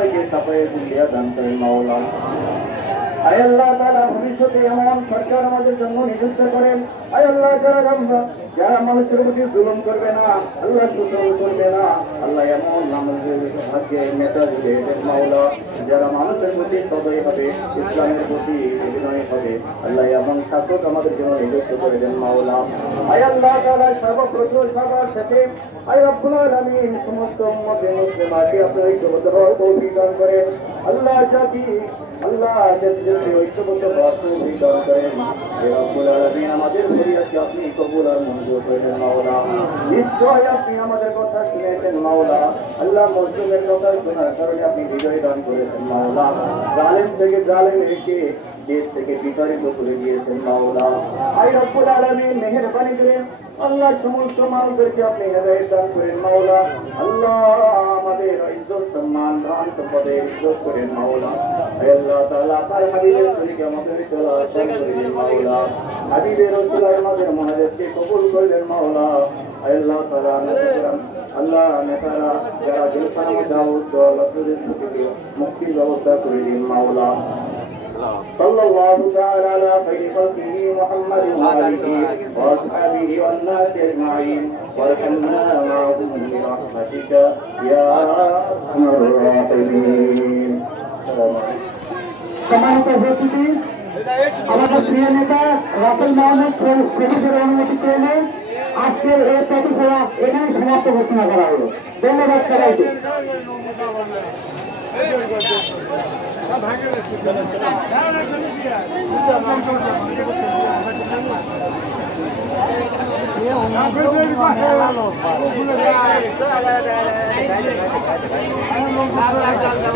সবাইকে সাফায়ে দুনিয়া দান করেন মাওলা। আয় আল্লাহ তাআলা ভবিষ্যতে এমন সরকার আমাদের জন্য নিযুক্ত করেন। আয় আল্লাহ যারা মানুষের প্রতি জুলুম করবে না, আল্লাহ শোষণ করবে না, আল্লাহ এমন আমাদের ভাগ্যে নেতা দিবে মাওলা, যারা মানুষের প্রতি সদয় হবে, ইসলামের প্রতি বিনয়ী হবে, আল্লাহ এমন শাসক আমাদের জন্য নিযুক্ত করে দেন মাওলা। আয় আল্লাহ তাআলা সর্বপ্রথম সবার সাথে আয় রব্বুল আলামিন সমস্ত উম্মতে মুসলিমাকে আপনি ঐক্যবদ্ধ হওয়ার তৌফিক দান করেন। আল্লাহ জাতি আল্লাহ জাতি ঐক্যবদ্ধ হওয়ার তৌফিক দান করেন। হে রব্বুল আলামিন আমাদের ফরিয়াদকে আপনি কবুল আর মঞ্জুর করে নেন মাওলা। নিশ্চয় আপনি আমাদের কথা শুনেছেন মাওলা। আল্লাহ মজলুমের কথা শোনার কারণে আপনি হৃদয় দান করেছেন মাওলা। জালেম থেকে জালেমকে দেশ থেকে বিতাড়িত করে দিয়েছেন মাওলা। আয় রব্বুল আলামিন মেহেরবানি করে আল্লাহ সমস্ত মানুষদেরকে আপনি হেদায়েত দান করেন মাওলা। আল্লাহ আমাদের ইজ্জত সম্মান দান সম্পদে ইজ্জত করেন মাওলা। আয় আল্লাহ তাআলা তার হাবিবের তরিকা আমাদের চলাচল করেন মাওলা। হাবিবের রাসূলের আমাদের মহাদেশকে কবুল করেন মাওলা। আয় আল্লাহ তাআলা আল্লাহ নেতারা যারা জেলখানার মধ্যে আবদ্ধ আল্লাহ মুক্তির ব্যবস্থা করে দিন মাওলা। صلى الله تعالى على خير خلقه محمد وآله وأصحابه والناس أجمعين وارحمنا معهم برحمتك يا أرحم الراحمين. সম্মানিত উপস্থিতি, আমাদের প্রিয় নেতা রাসেল মাহমুদ শরীফের অনুমতি ক্রমে আজকের এই পথসভা এখানে সমাপ্ত ঘোষণা করা হলো। ধন্যবাদ সবাইকে। ভালো